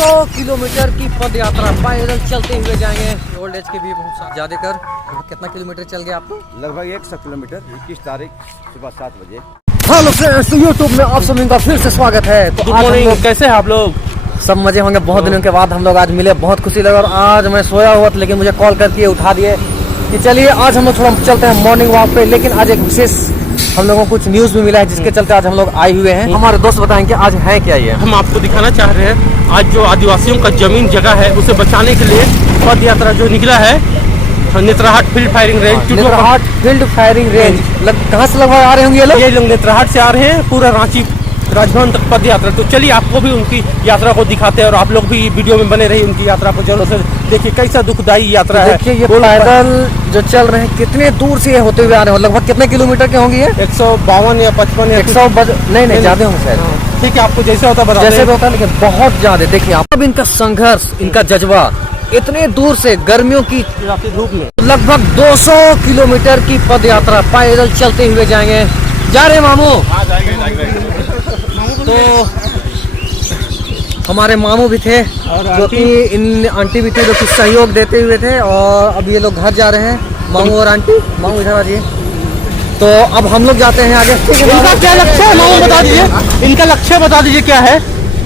200 kilometre की पद यात्रा पैदल चलते हुए जाएंगे। ओल्ड एज के भी बहुत ज्यादा कर कितना किलोमीटर चल गया आपको? लगभग 100 किलोमीटर 21 तारीख सुबह 7 बजे। हेलो फ्रेंड्स, यूट्यूब में आप सभी का फिर से स्वागत है। तो आज हम लोग कैसे हैं आप लोग? सब मजे होंगे। बहुत दिनों के बाद हम लोग आज मिले, बहुत खुशी लगा। और आज मैं सोया हुआ था लेकिन मुझे कॉल करके उठा दिए कि चलिए आज हम लोग थोड़ा चलते हैं मॉर्निंग वॉक पे। लेकिन आज एक विशेष हम लोगों को कुछ न्यूज़ भी मिला है जिसके चलते आज हम लोग आए हुए हैं। हमारे दोस्त बताएंगे आज है क्या ये। हम आपको दिखाना चाह रहे हैं आज जो आदिवासियों का जमीन जगह है उसे बचाने के लिए पद यात्रा जो निकला है Netarhat field firing range. Netarhat field firing range कहाँ से लगभग आ रहे होंगे ये लोग नेत्राहाट से आ रहे हैं, पूरा रांची राजभवन तक पद यात्रा। तो चलिए आपको भी उनकी यात्रा को दिखाते हैं और आप लोग भी वीडियो में बने रहिए, उनकी यात्रा को जरूर से देखिए कैसा दुखदायी यात्रा है। देखिए ये पैदल जो चल रहे हैं कितने दूर से होते हुए आ रहे हैं। लगभग कितने किलोमीटर के होंगे? 152 या 55 या 100 नहीं ज्यादा होंगे शायद। ठीक है, आपको जैसे होता बता जैसे होता है लेकिन बहुत ज्यादा। देखिए अब इनका संघर्ष, इनका जज्बा इतने दूर से गर्मियों की धूप में लगभग 200 किलोमीटर की पद यात्रा पैदल चलते हुए जाएंगे। जा रहे मामू? तो हमारे मामू भी थे जो कि इन आंटी भी थे जो कि सहयोग देते हुए थे। और अब ये लोग घर जा रहे हैं, मामू और आंटी। मामू इधर आ जाइए। तो अब हम लोग जाते हैं आगे। इनका क्या लक्ष्य है मामू बता दीजिए, इनका लक्ष्य बता दीजिए क्या है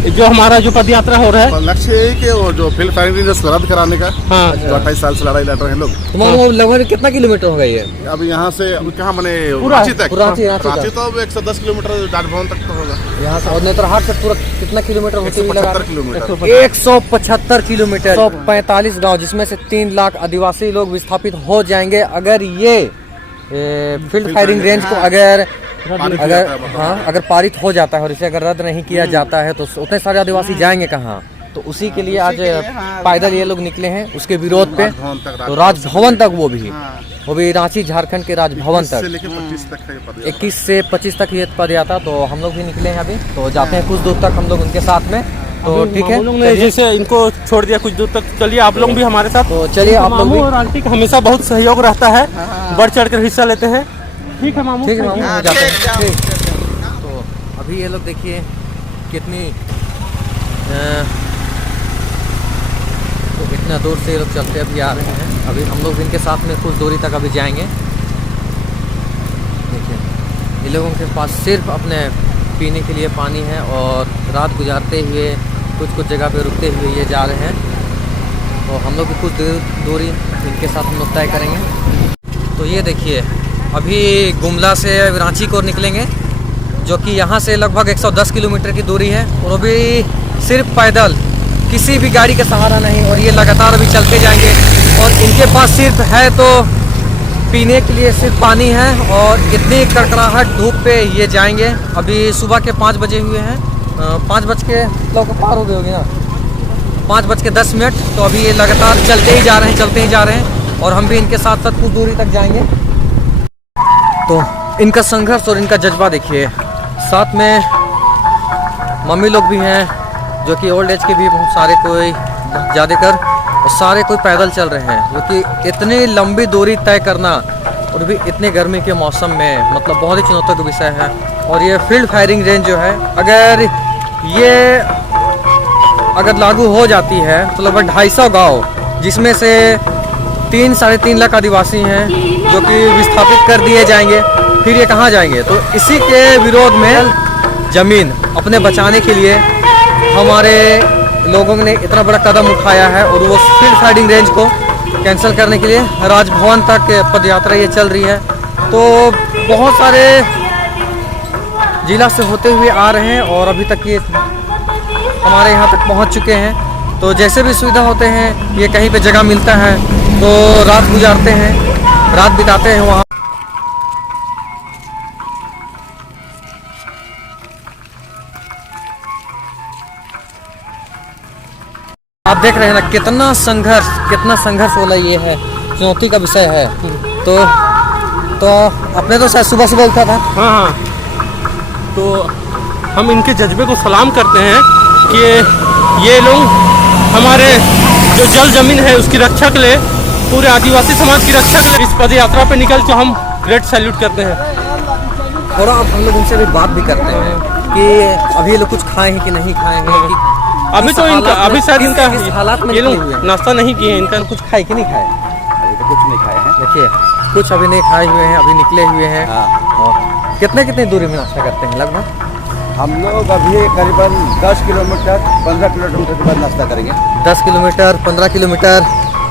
जो हमारा जो पद यात्रा हो रहा है? लक्ष्य है कि वो जो फील्ड फायरिंग रेंज रद्द कराने का। हाँ, जो 28 साल से लड़ाई लड़ रहे हैं लोग। तो मामू लगभग कितना किलोमीटर हो गई है? अब यहाँ से अब कहाँ बने रांची तक? रांची तो अब 110 किलोमीटर राजभवन तक तो होगा यहाँ से। और नेत्राहाट से पूरा कितना किलोमीटर होते हुए? 175 किलोमीटर। 175 किलोमीटर, 145 गांव, जिसमें से 3 लाख आदिवासी लोग विस्थापित हो जाएंगे अगर ये फील्ड फायरिंग रेंज को अगर पारित हो जाता है और इसे अगर रद्द नहीं किया जाता है तो उतने सारे आदिवासी जाएंगे कहाँ? तो उसी के लिए आज पैदल ये लोग निकले हैं उसके विरोध पे। तो राजभवन तक वो भी रांची झारखंड के राजभवन तक 21 से 25 तक ये पद यात्रा। तो हम लोग भी निकले हैं अभी, तो जाते हैं कुछ दूर तक हम लोग उनके साथ में। तो ठीक है, लोग ने जैसे इनको छोड़ दिया कुछ दूर तक, चलिए आप लोग भी हमारे साथ। तो चलिए आप लोग भी। और आंटी का हमेशा बहुत सहयोग रहता है, बढ़ चढ़ कर हिस्सा लेते हैं। ठीक है मामू, ठीक है मामू, जाते हैं। तो अभी ये लोग देखिए कितनी तो इतना दूर से ये लोग चलते अभी आ रहे हैं। अभी हम लोग इनके साथ में कुछ दूरी तक अभी जाएंगे। देखिए ये लोगों के पास सिर्फ अपने पीने के लिए पानी है और रात गुजारते हुए कुछ जगह पे रुकते हुए ये जा रहे हैं। तो हम लोग भी कुछ दूरी इनके साथ हम लोग तय करेंगे। तो ये देखिए अभी गुमला से रांची को निकलेंगे जो कि यहाँ से लगभग 110 किलोमीटर की दूरी है और वो भी सिर्फ पैदल, किसी भी गाड़ी का सहारा नहीं। और ये लगातार अभी चलते जाएंगे और इनके पास सिर्फ है तो पीने के लिए सिर्फ पानी है। और इतनी कड़कड़ाहट धूप पे ये जाएंगे। अभी सुबह के 5 बजे हुए हैं, 5 बज के पार हो गए होगी ना, 5:10। तो अभी ये लगातार चलते ही जा रहे हैं और हम भी इनके साथ साथ कुछ दूरी तक जाएंगे। तो इनका संघर्ष और इनका जज्बा देखिए। साथ में मम्मी लोग भी हैं जो कि ओल्ड एज के भी बहुत सारे, कोई ज़्यादा कर और सारे कोई पैदल चल रहे हैं। जो कि इतनी लंबी दूरी तय करना और भी इतने गर्मी के मौसम में मतलब बहुत ही चुनौती का विषय है। और ये फील्ड फायरिंग रेंज जो है अगर लागू हो जाती है तो लगभग 250 गाँव, जिसमें से 3-3.5 लाख आदिवासी हैं जो कि विस्थापित कर दिए जाएंगे। फिर ये कहाँ जाएंगे? तो इसी के विरोध में जमीन अपने बचाने के लिए हमारे लोगों ने इतना बड़ा कदम उठाया है और वो फील्ड फायरिंग रेंज को कैंसिल करने के लिए राजभवन तक पद यात्रा ये चल रही है। तो बहुत सारे जिला से होते हुए आ रहे हैं और अभी तक ये हमारे यहाँ तक पहुँच चुके हैं। तो जैसे भी सुविधा होते हैं, ये कहीं पे जगह मिलता है तो रात गुजारते हैं, रात बिताते हैं वहाँ। आप देख रहे हैं ना कितना संघर्ष वाला ये है, चुनौती का विषय है। तो आपने तो शायद सुबह उठा था। हाँ, तो हम इनके जज्बे को सलाम करते हैं कि ये लोग हमारे जो जल जमीन है उसकी रक्षा के लिए, पूरे आदिवासी समाज की रक्षा के लिए इस पद यात्रा पे निकल के हम ग्रेट सैल्यूट करते हैं। और अब हम लोग उनसे भी बात भी करते हैं कि अभी ये लोग कुछ खाए हैं कि नहीं खाए हैं, कि अभी तो इनका अभी शायद इनका इस हालात में ये निकले लोग हुए हैं। नाश्ता नहीं किए हैं, इनका कुछ खाए कि नहीं खाए? अभी तो कुछ नहीं खाए हैं। देखिए कुछ अभी नहीं खाए हुए हैं, अभी निकले हुए हैं। हाँ, और कितने दूरी में नाश्ता करते हैं लगभग? हम लोग अभी करीबन 10 किलोमीटर 15 किलोमीटर के बाद नाश्ता करेंगे। 10 किलोमीटर 15 किलोमीटर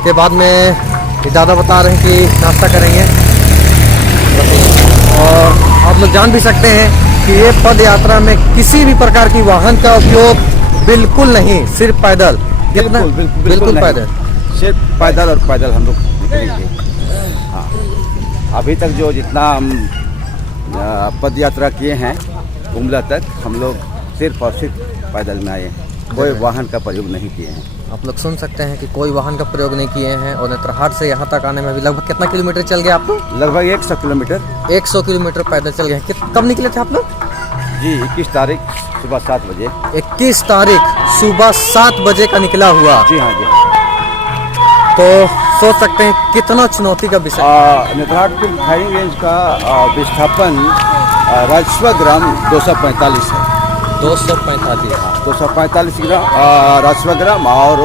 के बाद में ज़्यादा बता रहे हैं कि नाश्ता करेंगे। और आप लोग जान भी सकते हैं कि ये पद यात्रा में किसी भी प्रकार की वाहन का उपयोग बिल्कुल नहीं, सिर्फ पैदल। कितना? बिल्कुल नहीं। पैदल, सिर्फ पैदल और पैदल हम लोग निकलेंगे। हाँ, अभी तक जो जितना हम पद यात्रा किए हैं उमला तक, हम लोग सिर्फ और सिर्फ पैदल में आए, कोई वाहन का प्रयोग नहीं किए हैं। आप लोग सुन सकते हैं कि कोई वाहन का प्रयोग नहीं किए हैं। और नेत्रहाट से यहाँ तक आने में अभी लगभग कितना किलोमीटर चल गया आप लोग? लगभग 100 किलोमीटर। 100 किलोमीटर पैदल चल गए हैं। कब निकले थे आप लोग? जी 21 तारीख सुबह 7 बजे। 21 तारीख सुबह 7 बजे का निकला हुआ। जी हाँ जी। तो सोच सकते हैं कितना चुनौती का विषय। नेत्रहाट फील्ड फायरिंग रेंज का विस्थापन राजस्व ग्राम 245 है। 245 ग्राम राजस्व ग्राम, और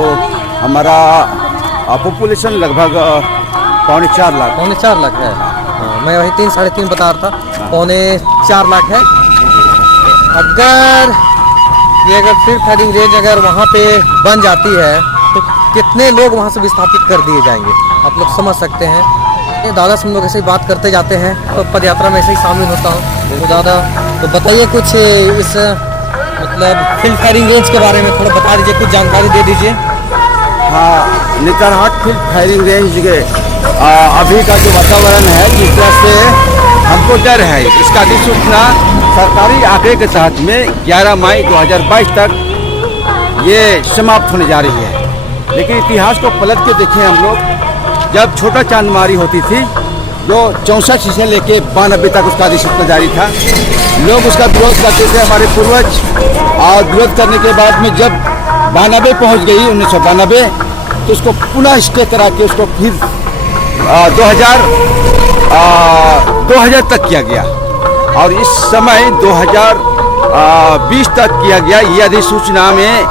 हमारा पॉपुलेशन लगभग 4.5 लाख। 4.5 लाख है। हाँ, मैं वही 3 साढ़े 3 बता रहा था। 4.5 लाख है। अगर फील्ड फायरिंग रेंज अगर वहाँ पे बन जाती है तो कितने लोग वहाँ से विस्थापित कर दिए जाएंगे, आप लोग समझ सकते हैं। ये दादा से हम लोग ऐसे ही बात करते जाते हैं, तो पद यात्रा में ऐसे ही शामिल होता हूँ। तो दादा तो बताइए कुछ इस मतलब फील्ड फायरिंग रेंज के बारे में थोड़ा बता दीजिए, कुछ जानकारी दे दीजिए। हाँ, नेत्रहाट फील्ड फायरिंग रेंज के अभी का जो वातावरण है, जिस तरह से हमको डर है, इसका अधिसूचना सरकारी आंकड़े के तहत में 11 मई 2022 तक ये समाप्त होने जा रही है। लेकिन इतिहास को पलट के देखें हम लोग, जब छोटा चांदमारी होती थी जो 64 से लेके 92 तक उसका अधिसूचना जारी था, लोग उसका विरोध करते थे हमारे पूर्वज। और विरोध करने के बाद में जब 92 पहुँच गई 1992, तो उसको पुनः स्टे करा के उसको फिर 2000 तक किया गया। और इस समय 2020 तक किया गया। ये अधिसूचना में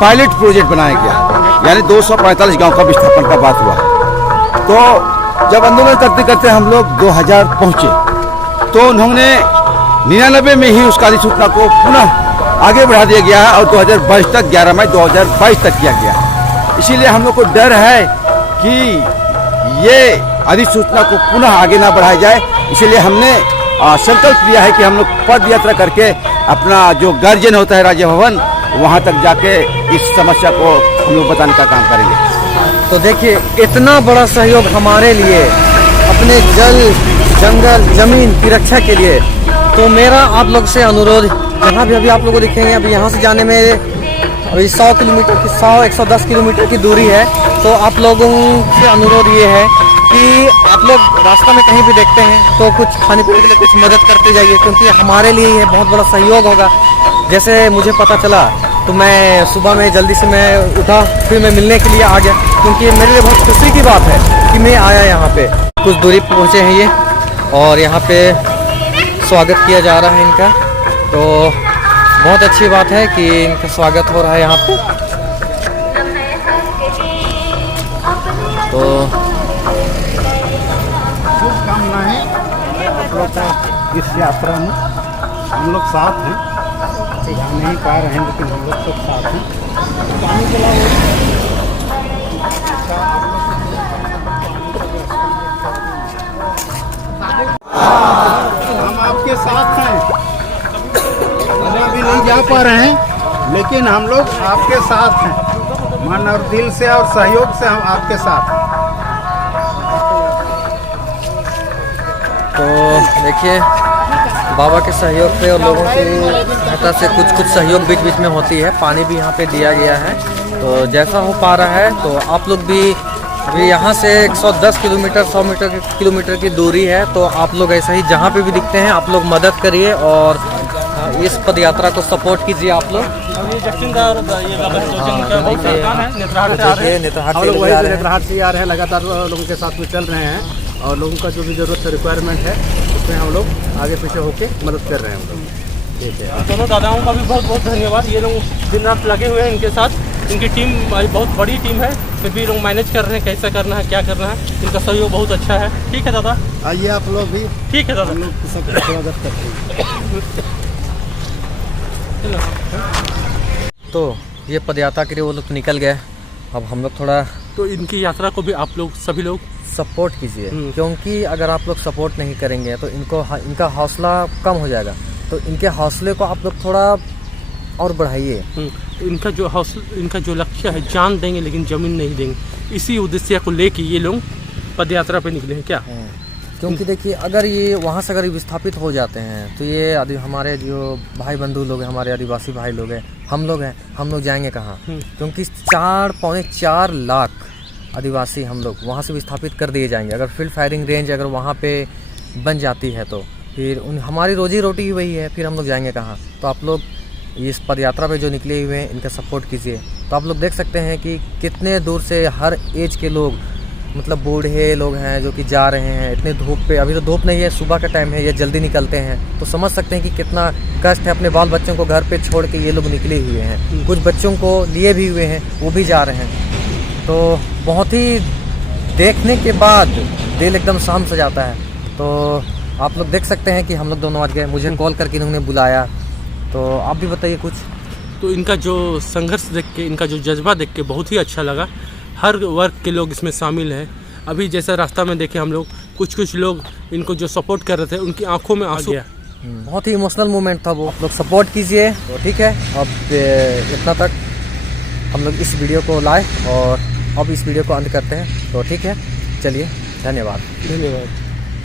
पायलट प्रोजेक्ट बनाया गया, यानी 245 गांव का विस्थापन का बात हुआ। तो जब आंदोलन करते करते हम लोग 2000 पहुंचे, तो उन्होंने 99 में ही उसका अधिसूचना को पुनः आगे बढ़ा दिया गया और 2022 तक 11 मई 2022 तक किया गया। इसीलिए हम लोग को डर है कि ये अधिसूचना को पुनः आगे ना बढ़ाया जाए। इसीलिए हमने संकल्प लिया है कि हम लोग पद यात्रा करके अपना जो गार्जियन होता है राज्य भवन, वहाँ तक जाके इस समस्या को हम लोग बताने का काम करेंगे। तो देखिए इतना बड़ा सहयोग हमारे लिए, अपने जल जंगल जमीन की रक्षा के लिए। तो मेरा आप लोग से अनुरोध, जहाँ भी अभी आप लोगों को दिखेंगे, अभी यहाँ से जाने में अभी 100 किलोमीटर की 110 किलोमीटर की दूरी है। तो आप लोगों से अनुरोध ये है कि आप लोग रास्ता में कहीं भी देखते हैं तो कुछ खाने पीने के लिए कुछ मदद करते जाइए, क्योंकि हमारे लिए ये बहुत बड़ा सहयोग होगा। जैसे मुझे पता चला तो मैं सुबह में जल्दी से मैं उठा, फिर मैं मिलने के लिए आ गया, क्योंकि मेरे लिए बहुत खुशी की बात है कि मैं आया यहाँ पे। कुछ दूरी पहुँचे हैं ये, और यहाँ पे स्वागत किया जा रहा है इनका। तो बहुत अच्छी बात है कि इनका स्वागत हो रहा है यहाँ पे। तो शुभकामनाएं आप लोग का इस यात्रा में। हम लोग साथ हैं, जा नहीं पा रहे हैं लेकिन हम लोग सब साथ हैं। पानी चला हम आपके साथ हैं। हम अभी नहीं जा पा रहे हैं लेकिन हम लोग आपके साथ हैं, मन और दिल से और सहयोग से हम आपके साथ हैं। तो देखिए बाबा के सहयोग से और लोगों की सहायता से कुछ सहयोग बीच बीच में होती है। पानी भी यहाँ पे दिया गया है, तो जैसा हो पा रहा है। तो आप लोग भी अभी यहाँ से 110 किलोमीटर 100 किलोमीटर की दूरी है, तो आप लोग ऐसा ही जहाँ पे भी दिखते हैं आप लोग मदद करिए और इस पद यात्रा को सपोर्ट कीजिए आप लोग। नेत्रहाट से आ रहे हैं, लगातार लोगों के साथ में चल रहे हैं और लोगों का जो भी ज़रूरत है रिक्वायरमेंट है उसमें हम लोग आगे पीछे होके मदद कर रहे हैं हम लोग। ठीक है। दोनों दादाओं का भी बहुत बहुत धन्यवाद। ये लोग दिन रात लगे हुए हैं इनके साथ। इनकी टीम बहुत बड़ी टीम है, फिर भी लोग मैनेज कर रहे हैं कैसा करना है क्या करना है। इनका सहयोग बहुत अच्छा है। ठीक है दादा, आइए आप लोग भी, ठीक है दादा। हम लोग सबका स्वागत करते हैं। तो ये पदयात्रा के लिए वो लोग तो निकल गए, अब हम लोग थोड़ा तो इनकी यात्रा को भी आप लोग सभी लोग सपोर्ट कीजिए, क्योंकि अगर आप लोग सपोर्ट नहीं करेंगे तो इनका हौसला कम हो जाएगा। तो इनके हौसले को आप लोग थोड़ा और बढ़ाइए। इनका जो लक्ष्य है, जान देंगे लेकिन ज़मीन नहीं देंगे, इसी उद्देश्य को लेके ये लोग पदयात्रा पे निकले हैं क्या। क्योंकि देखिए, अगर ये वहाँ से अगर विस्थापित हो जाते हैं तो ये हमारे जो भाई बंधु लोग हैं, हमारे आदिवासी भाई लोग हैं, हम लोग जाएंगे कहाँ। क्योंकि 4.4 लाख आदिवासी हम लोग वहाँ से विस्थापित कर दिए जाएंगे। अगर फील्ड फायरिंग रेंज अगर वहाँ पे बन जाती है तो फिर हमारी रोजी रोटी ही वही है, फिर हम लोग जाएंगे कहाँ। तो आप लोग इस पदयात्रा पे जो निकले हुए हैं इनका सपोर्ट कीजिए। तो आप लोग देख सकते हैं कि कितने दूर से हर एज के लोग, मतलब बूढ़े लोग हैं जो कि जा रहे हैं इतने धूप पे। अभी तो धूप नहीं है, सुबह का टाइम है, ये जल्दी निकलते हैं। तो समझ सकते हैं कि कितना कष्ट है। अपने बाल बच्चों को घर पे छोड़ के ये लोग निकले हुए हैं। कुछ बच्चों को लिए भी हुए हैं, वो भी जा रहे हैं। तो बहुत ही देखने के बाद दिल एकदम शांत हो जाता है। तो आप लोग देख सकते हैं कि हम लोग दोनों आज गए, मुझे कॉल करके इन्होंने बुलाया। तो आप भी बताइए कुछ। तो इनका जो संघर्ष देख के, इनका जो जज्बा देख के बहुत ही अच्छा लगा। हर वर्ग के लोग इसमें शामिल हैं। अभी जैसा रास्ता में देखे हम लोग, कुछ लोग इनको जो सपोर्ट कर रहे थे उनकी आंखों में आंसू। बहुत ही इमोशनल मोमेंट था वो। लोग सपोर्ट कीजिए। तो ठीक है, अब इतना तक हम लोग इस वीडियो को लाए और अब इस वीडियो को अंत करते हैं। तो ठीक है, चलिए, धन्यवाद।